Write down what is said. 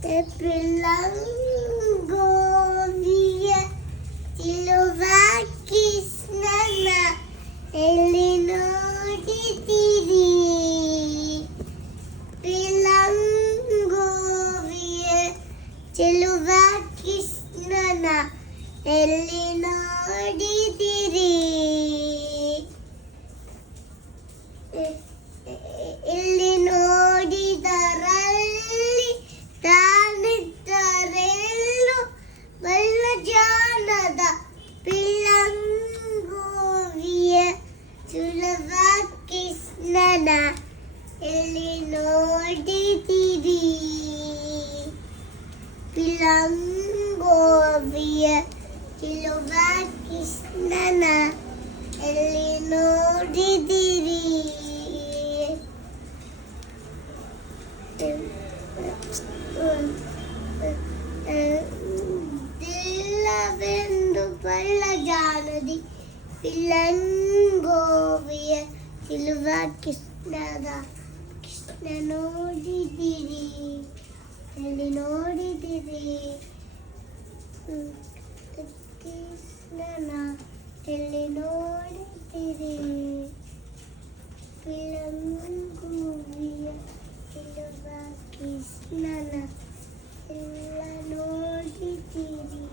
ಪಿಲ್ಲಂಗೋವಿಯ ತಿಳುವ ಕೃಷ್ಣನ ಎಲ್ಲಿ ನೋಡಿದಿರಿ ಪಿಲ್ಲಂಗೋವಿಯ ಚೆಲುವ ಕೃಷ್ಣನ ಎಲ್ಲಿ ನೋಡಿದಿರಿ ಇಲ್ಲಿ ನೋಡಿದರಲ್ಲಿ ತಾನಿದ್ದರೆಲ್ಲೂ ಬಲ್ಲ ಜಾನದ ಪಿಲ್ಲಂಗೋವಿಯ ಸುಲಭ ಕೃಷ್ಣನ ಎಲ್ಲಿ ನೋಡಿದಿರಿ ಪಿಲ್ಲಂಗೋವಿಯ ಸುಲಭ ಕೃಷ್ಣನ ಎಲ್ಲಿ ನೋಡಿದಿರಿ ದಿಲ್ಲವೆಂದು ಬಲ್ಲ ಜಾನದಿ ಪಿಲ್ಲಂಗೋವಿಯ ಸಿಲುವ ಕೃಷ್ಣ ನೋಡಿದಿರಿ ಎಲ್ಲಿ ನೋಡಿದಿರಿ ಕೃಷ್ಣನ ಎಲ್ಲಿ ನೋಡಿದಿರಿ ಪಿಲ್ಲಂಗೋವಿಯ ಸಿಲುವ ಕೃಷ್ಣನ ಎಲ್ಲ ನೋಡಿದಿರಿ